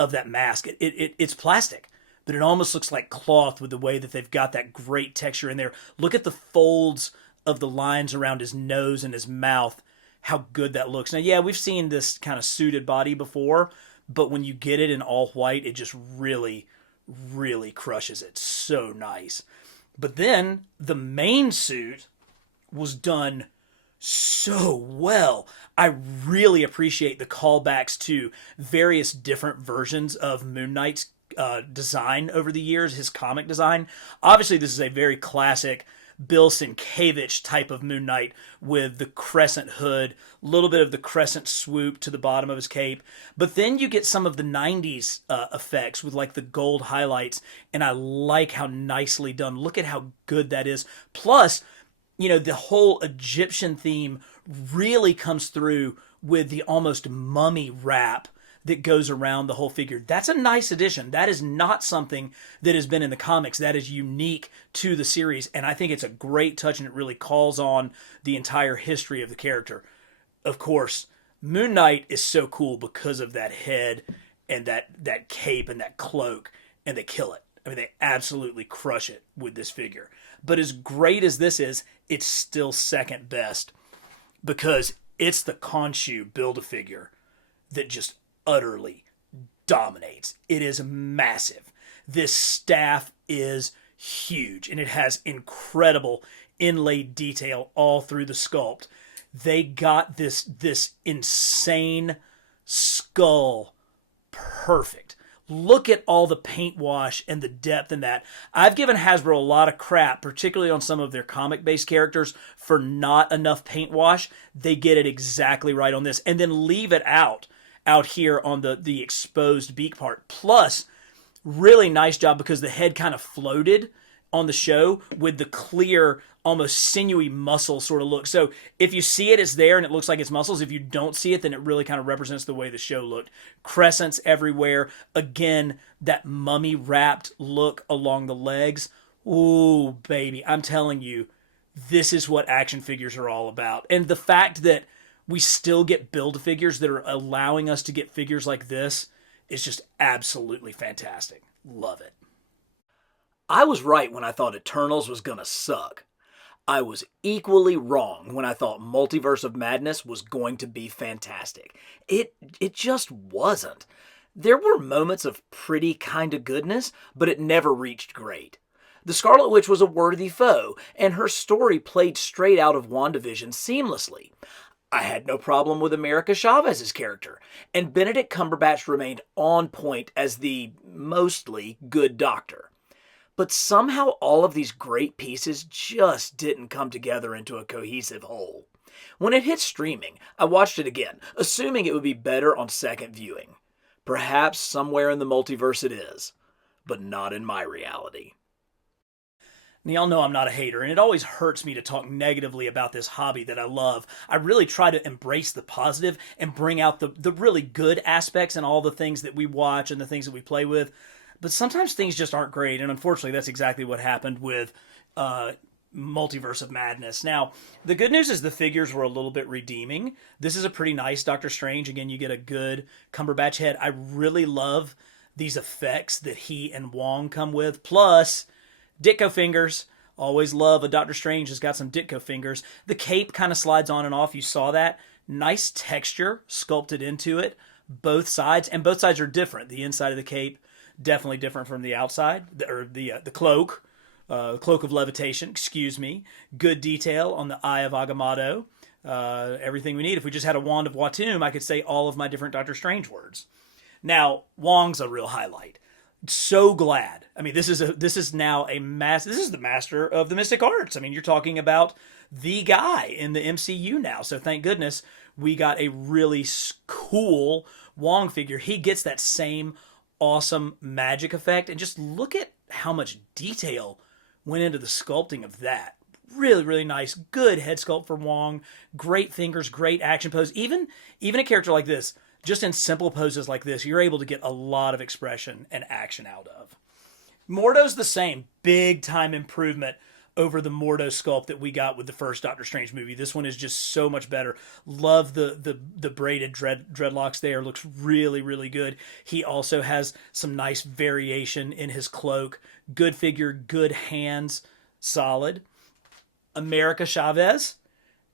of that mask. It's plastic, but it almost looks like cloth with the way that they've got that great texture in there. Look at the folds of the lines around his nose and his mouth, how good that looks. Now, yeah, we've seen this kind of suited body before, but when you get it in all white, it just really, really crushes it. So nice. But then the main suit was done so well. I really appreciate the callbacks to various different versions of Moon Knight's design over the years, his comic design. Obviously, this is a very classic Bill Sienkiewicz type of Moon Knight with the crescent hood, a little bit of the crescent swoop to the bottom of his cape. But then you get some of the 90s effects with like the gold highlights, and I like how nicely done. Look at how good that is. Plus, the whole Egyptian theme really comes through with the almost mummy wrap that goes around the whole figure. That's a nice addition. That is not something that has been in the comics. That is unique to the series, and I think it's a great touch, and it really calls on the entire history of the character. Of course, Moon Knight is so cool because of that head and that cape and that cloak, and they kill it. I mean, they absolutely crush it with this figure. But as great as this is, it's still second best because it's the Khonshu Build-A-Figure that just utterly dominates. It is massive. This staff is huge, and it has incredible inlaid detail all through the sculpt. They got this insane skull perfect. Look at all the paint wash and the depth in that. I've given Hasbro a lot of crap, particularly on some of their comic-based characters, for not enough paint wash. They get it exactly right on this. And then leave it out here on the exposed beak part. Plus, really nice job because the head kind of floated on the show with the clear, almost sinewy muscle sort of look. So if you see it, it's there and it looks like it's muscles. If you don't see it, then it really kind of represents the way the show looked. Crescents everywhere. Again, that mummy wrapped look along the legs. Ooh, baby, I'm telling you, this is what action figures are all about. And the fact that we still get Build-A-Figures that are allowing us to get figures like this is just absolutely fantastic. Love it. I was right when I thought Eternals was gonna suck. I was equally wrong when I thought Multiverse of Madness was going to be fantastic. It just wasn't. There were moments of pretty kind of goodness, but it never reached great. The Scarlet Witch was a worthy foe, and her story played straight out of WandaVision seamlessly. I had no problem with America Chavez's character, and Benedict Cumberbatch remained on point as the mostly good Doctor. But somehow all of these great pieces just didn't come together into a cohesive whole. When it hit streaming, I watched it again, assuming it would be better on second viewing. Perhaps somewhere in the multiverse it is, but not in my reality. Now, y'all know I'm not a hater, and it always hurts me to talk negatively about this hobby that I love. I really try to embrace the positive and bring out the really good aspects and all the things that we watch and the things that we play with. But sometimes things just aren't great, and unfortunately that's exactly what happened with Multiverse of Madness. Now, the good news is the figures were a little bit redeeming. This is a pretty nice Doctor Strange. Again, you get a good Cumberbatch head. I really love these effects that he and Wong come with. Plus, Ditko fingers. Always love a Doctor Strange has got some Ditko fingers. The cape kind of slides on and off. You saw that. Nice texture sculpted into it. Both sides, and both sides are different. The inside of the cape definitely different from the outside, or the cloak, cloak of levitation, excuse me. Good detail on the Eye of Agamotto. Everything we need. If we just had a Wand of Watum, I could say all of my different Doctor Strange words. Now, Wong's a real highlight. So glad. I mean, this is now this is the master of the mystic arts. I mean, you're talking about the guy in the MCU now. So thank goodness we got a really cool Wong figure. He gets that same awesome magic effect, and just look at how much detail went into the sculpting of that. Really, really nice. Good head sculpt for Wong. Great fingers, great action pose. Even a character like this, just in simple poses like this, you're able to get a lot of expression and action out of. Mordo's the same. Big time improvement over the Mordo sculpt that we got with the first Doctor Strange movie. This one is just so much better. Love the braided dreadlocks there. Looks really, really good. He also has some nice variation in his cloak. Good figure, good hands, solid. America Chavez,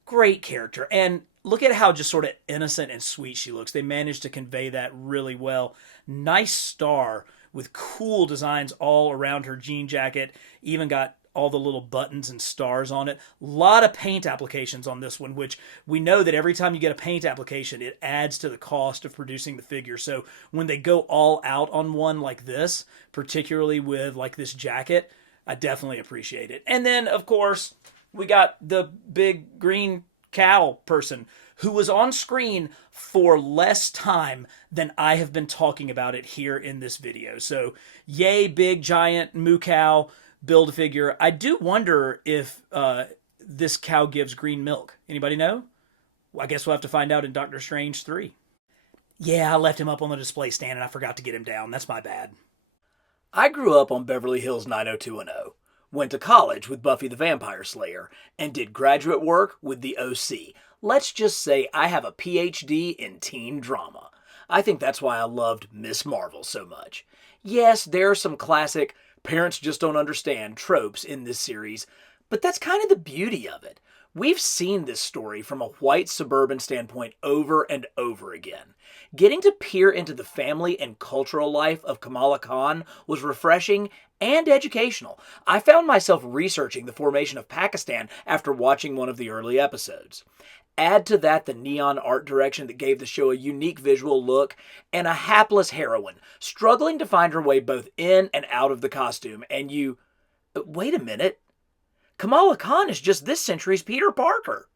great character. And look at how just sort of innocent and sweet she looks. They managed to convey that really well. Nice star with cool designs all around her jean jacket. Even got all the little buttons and stars on it. A lot of paint applications on this one, which we know that every time you get a paint application, it adds to the cost of producing the figure. So when they go all out on one like this, particularly with like this jacket, I definitely appreciate it. And then, of course, we got the big green cow person who was on screen for less time than I have been talking about it here in this video. So yay, big giant moo cow. Build-A-Figure. I do wonder if this cow gives green milk. Anybody know? Well, I guess we'll have to find out in Doctor Strange 3. Yeah, I left him up on the display stand and I forgot to get him down. That's my bad. I grew up on Beverly Hills 90210, went to college with Buffy the Vampire Slayer, and did graduate work with the OC. Let's just say I have a PhD in teen drama. I think that's why I loved Miss Marvel so much. Yes, there are some classic parents just don't understand tropes in this series, but that's kind of the beauty of it. We've seen this story from a white suburban standpoint over and over again. Getting to peer into the family and cultural life of Kamala Khan was refreshing and educational. I found myself researching the formation of Pakistan after watching one of the early episodes. Add to that the neon art direction that gave the show a unique visual look, and a hapless heroine struggling to find her way both in and out of the costume, and you... Wait a minute. Kamala Khan is just this century's Peter Parker.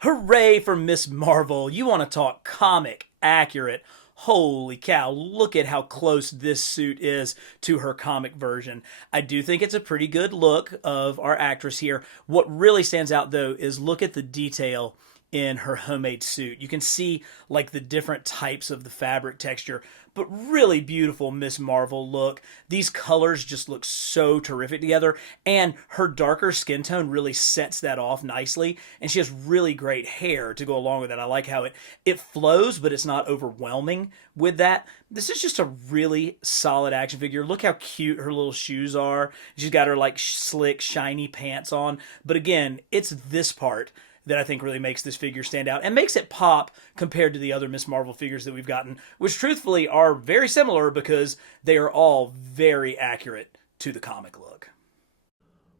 Hooray for Miss Marvel! You want to talk comic accurate? Holy cow, look at how close this suit is to her comic version. I do think it's a pretty good look of our actress here. What really stands out though is look at the detail in her homemade suit. You can see like the different types of the fabric texture, but really beautiful Miss Marvel look. These colors just look so terrific together, and her darker skin tone really sets that off nicely, and she has really great hair to go along with that. I like how it flows, but it's not overwhelming with that. This is just a really solid action figure. Look how cute her little shoes are. She's got her like slick, shiny pants on, but again, it's this part that I think really makes this figure stand out and makes it pop compared to the other Miss Marvel figures that we've gotten, which truthfully are very similar because they are all very accurate to the comic look.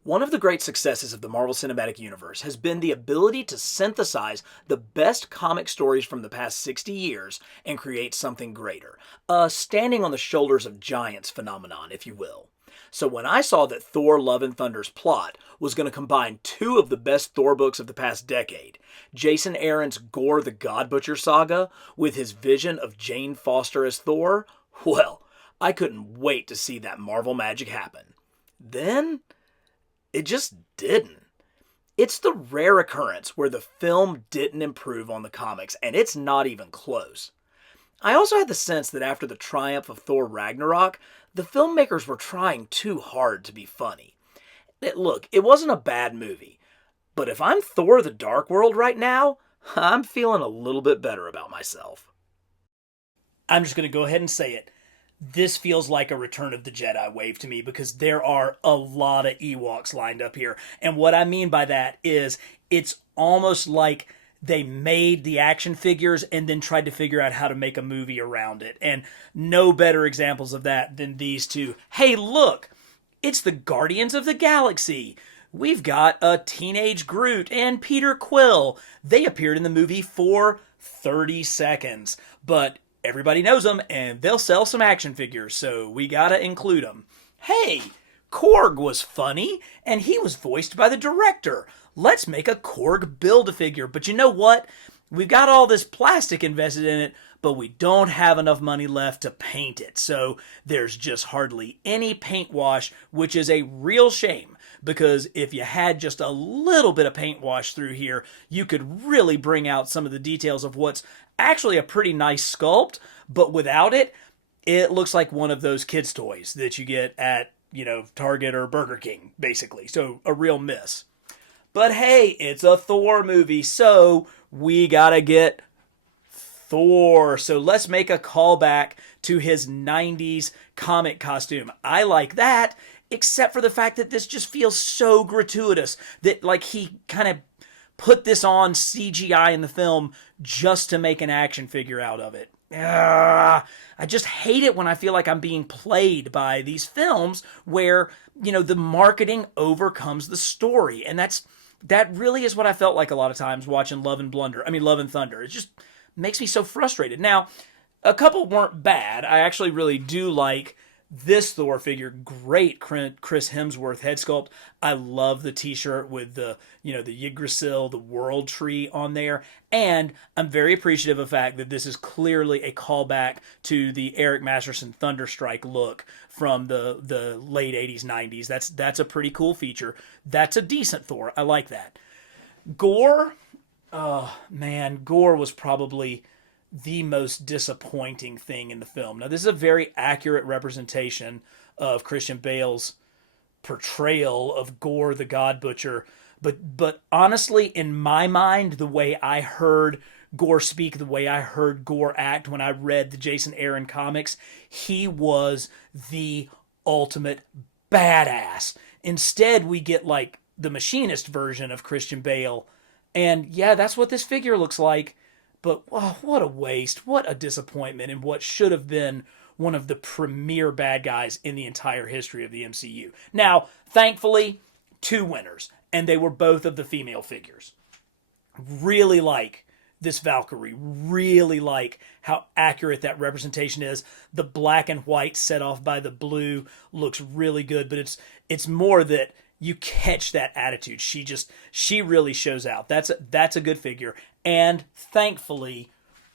One of the great successes of the Marvel Cinematic Universe has been the ability to synthesize the best comic stories from the past 60 years and create something greater. A standing on the shoulders of giants phenomenon, if you will. So when I saw that Thor Love and Thunder's plot was going to combine two of the best Thor books of the past decade, Jason Aaron's Gore the God Butcher saga with his vision of Jane Foster as Thor, well, I couldn't wait to see that Marvel magic happen. Then, it just didn't. It's the rare occurrence where the film didn't improve on the comics, and it's not even close. I also had the sense that after the triumph of Thor Ragnarok, the filmmakers were trying too hard to be funny. Look, it wasn't a bad movie, but if I'm Thor the Dark World right now, I'm feeling a little bit better about myself. I'm just going to go ahead and say it. This feels like a Return of the Jedi wave to me because there are a lot of Ewoks lined up here. And what I mean by that is it's almost like they made the action figures and then tried to figure out how to make a movie around it. And no better examples of that than these two. Hey, look, it's the Guardians of the Galaxy. We've got a teenage Groot and Peter Quill. They appeared in the movie for 30 seconds, but everybody knows them and they'll sell some action figures, so we gotta include them. Hey, Korg was funny and he was voiced by the director. Let's make a Korg Build-A-Figure. But you know what? We've got all this plastic invested in it, but we don't have enough money left to paint it. So there's just hardly any paint wash, which is a real shame. Because if you had just a little bit of paint wash through here, you could really bring out some of the details of what's actually a pretty nice sculpt. But without it, it looks like one of those kids' toys that you get at, Target or Burger King, basically. So a real miss. But hey, it's a Thor movie, so we gotta get Thor. So let's make a callback to his 90s comic costume. I like that, except for the fact that this just feels so gratuitous that like he kind of put this on CGI in the film just to make an action figure out of it. I just hate it when I feel like I'm being played by these films where, the marketing overcomes the story. And that really is what I felt like a lot of times watching Love and Thunder. It just makes me so frustrated. Now, a couple weren't bad. I actually really do like this Thor figure. Great Chris Hemsworth head sculpt. I love the t-shirt with the Yggdrasil, the world tree on there. And I'm very appreciative of the fact that this is clearly a callback to the Eric Masterson Thunderstrike look from the late 80s, 90s. That's a pretty cool feature. That's a decent Thor. I like that. Gore, oh man, Gore was probably the most disappointing thing in the film. Now, this is a very accurate representation of Christian Bale's portrayal of Gore the God Butcher, but honestly, in my mind, the way I heard Gore speak, the way I heard Gore act when I read the Jason Aaron comics, he was the ultimate badass. Instead, we get like the machinist version of Christian Bale, and yeah, that's what this figure looks like. But oh, what a waste, what a disappointment, and what should have been one of the premier bad guys in the entire history of the MCU. Now, thankfully, two winners, and they were both of the female figures. Really like this Valkyrie, really like how accurate that representation is. The black and white set off by the blue looks really good, but it's more that you catch that attitude. She really shows out. That's a good figure. And thankfully,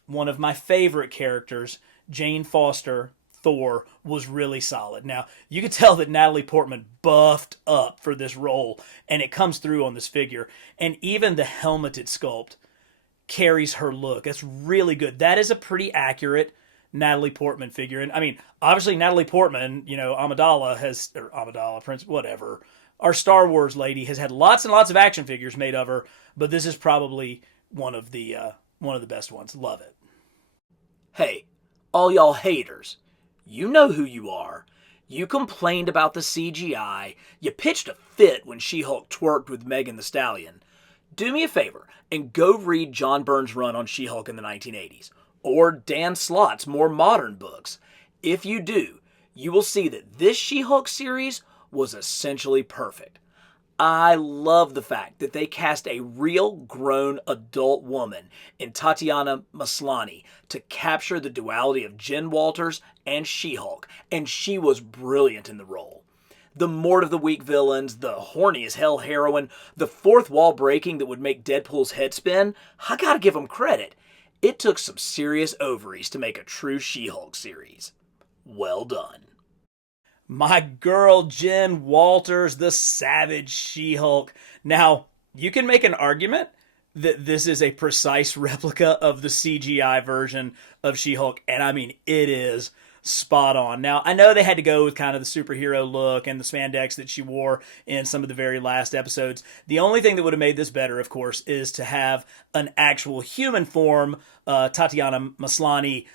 one of my favorite characters, Jane Foster, Thor, was really solid. Now, you could tell that Natalie Portman buffed up for this role, and it comes through on this figure. And even the helmeted sculpt carries her look. That's really good. That is a pretty accurate Natalie Portman figure. And I mean, obviously Natalie Portman, Amidala, Prince, whatever, our Star Wars lady has had lots and lots of action figures made of her, but this is probably one of the best ones. Love it. Hey, all y'all haters, you know who you are. You complained about the CGI. You pitched a fit when She-Hulk twerked with Megan Thee Stallion. Do me a favor and go read John Byrne's run on She-Hulk in the 1980s, or Dan Slott's more modern books. If you do, you will see that this She-Hulk series was essentially perfect. I love the fact that they cast a real grown adult woman in Tatiana Maslany to capture the duality of Jen Walters and She-Hulk, and she was brilliant in the role. The Mort of the Weak villains, the horny as hell heroine, the fourth wall breaking that would make Deadpool's head spin, I gotta give them credit. It took some serious ovaries to make a true She-Hulk series. Well done. My girl Jen Walters, the savage She-Hulk. Now, you can make an argument that this is a precise replica of the CGI version of She-Hulk, and I mean, it is spot on. Now, I know they had to go with kind of the superhero look and the spandex that she wore in some of the very last episodes. The only thing that would have made this better, of course, is to have an actual human form, Tatiana Maslany,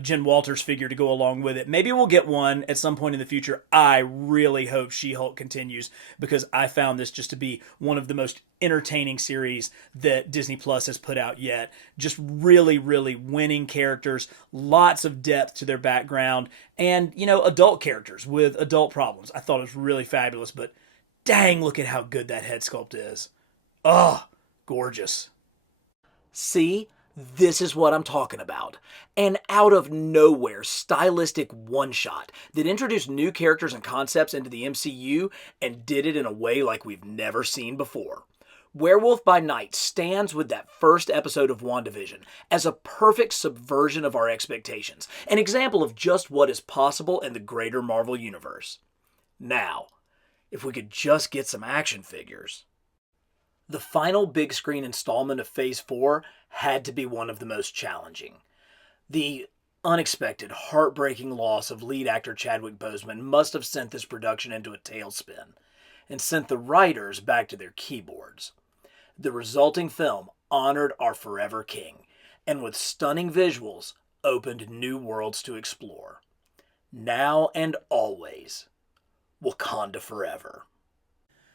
Jen Walters figure to go along with it. Maybe we'll get one at some point in the future. I really hope She-Hulk continues, because I found this just to be one of the most entertaining series that Disney Plus has put out yet. Just really, really winning characters, lots of depth to their background, and, adult characters with adult problems. I thought it was really fabulous, but dang, look at how good that head sculpt is. Oh, gorgeous. See? This is what I'm talking about. An out of nowhere stylistic one-shot that introduced new characters and concepts into the MCU and did it in a way like we've never seen before. Werewolf by Night stands with that first episode of WandaVision as a perfect subversion of our expectations, an example of just what is possible in the greater Marvel universe. Now, if we could just get some action figures. The final big screen installment of Phase 4 had to be one of the most challenging. The unexpected, heartbreaking loss of lead actor Chadwick Boseman must have sent this production into a tailspin, and sent the writers back to their keyboards. The resulting film honored our forever king, and with stunning visuals, opened new worlds to explore. Now and always, Wakanda Forever.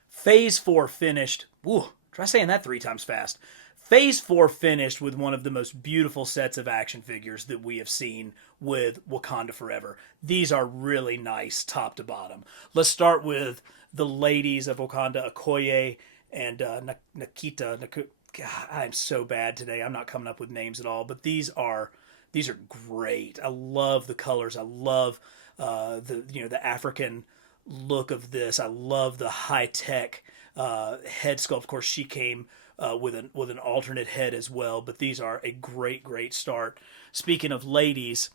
Phase 4 finished. Woo, try saying that 3 times fast. Phase 4 finished with one of the most beautiful sets of action figures that we have seen with Wakanda Forever. These are really nice top to bottom. Let's start with the ladies of Wakanda, Okoye and Nakita. God, I'm so bad today. I'm not coming up with names at all, but these are great. I love the colors. I love the African look of this. I love the high tech head sculpt. Of course, she came with an alternate head as well, but these are a great start. Speaking of ladies,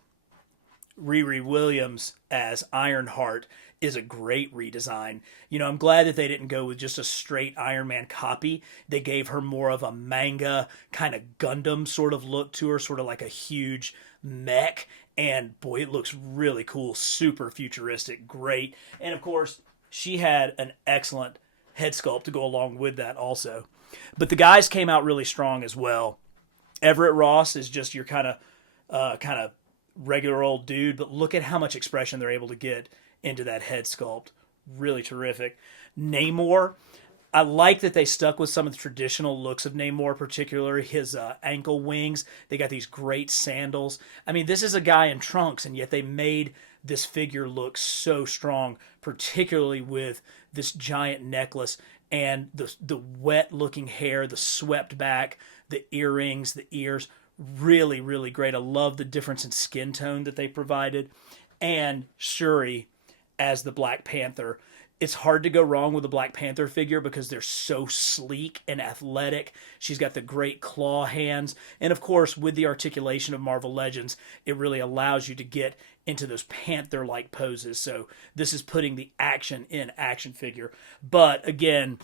Riri Williams as Ironheart is a great redesign. I'm glad that they didn't go with just a straight Iron Man copy. They gave her more of a manga kind of Gundam sort of look to her, sort of like a huge mech. And boy, it looks really cool, super futuristic, great. And of course, she had an excellent head sculpt to go along with that also. But the guys came out really strong as well. Everett Ross is just your kind of regular old dude, but look at how much expression they're able to get into that head sculpt. Really terrific. Namor, I like that they stuck with some of the traditional looks of Namor, particularly his ankle wings. They got these great sandals. I mean, this is a guy in trunks, and yet they made this figure look so strong, particularly with this giant necklace and the wet looking hair, the swept back, the earrings, the ears. Really, really great. I love the difference in skin tone that they provided. And Shuri as the Black Panther. It's hard to go wrong with a Black Panther figure because they're so sleek and athletic. She's got the great claw hands. And of course, with the articulation of Marvel Legends, it really allows you to get into those panther-like poses. So this is putting the action in action figure. But again,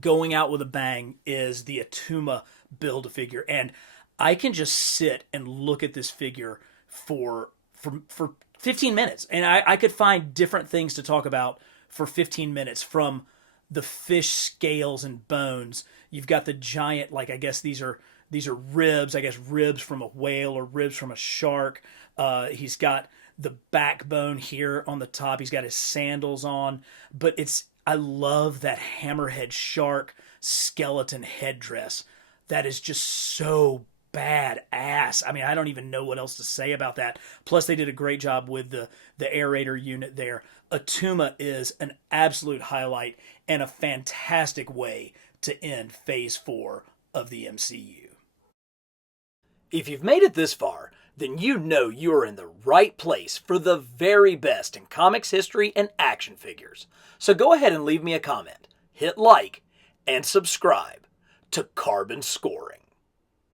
going out with a bang is the Atuma Build-A-Figure. And I can just sit and look at this figure for 15 minutes. And I could find different things to talk about for 15 minutes, from the fish scales and bones. You've got the giant, like, I guess these are ribs, I guess ribs from a whale or ribs from a shark. He's got the backbone here on the top. He's got his sandals on, but I love that hammerhead shark skeleton headdress. That is just so badass. I mean, I don't even know what else to say about that. Plus, they did a great job with the aerator unit there. Atuma is an absolute highlight and a fantastic way to end Phase 4 of the MCU. If you've made it this far, then you know you're in the right place for the very best in comics history and action figures. So go ahead and leave me a comment, hit like, and subscribe to Carbon Scoring.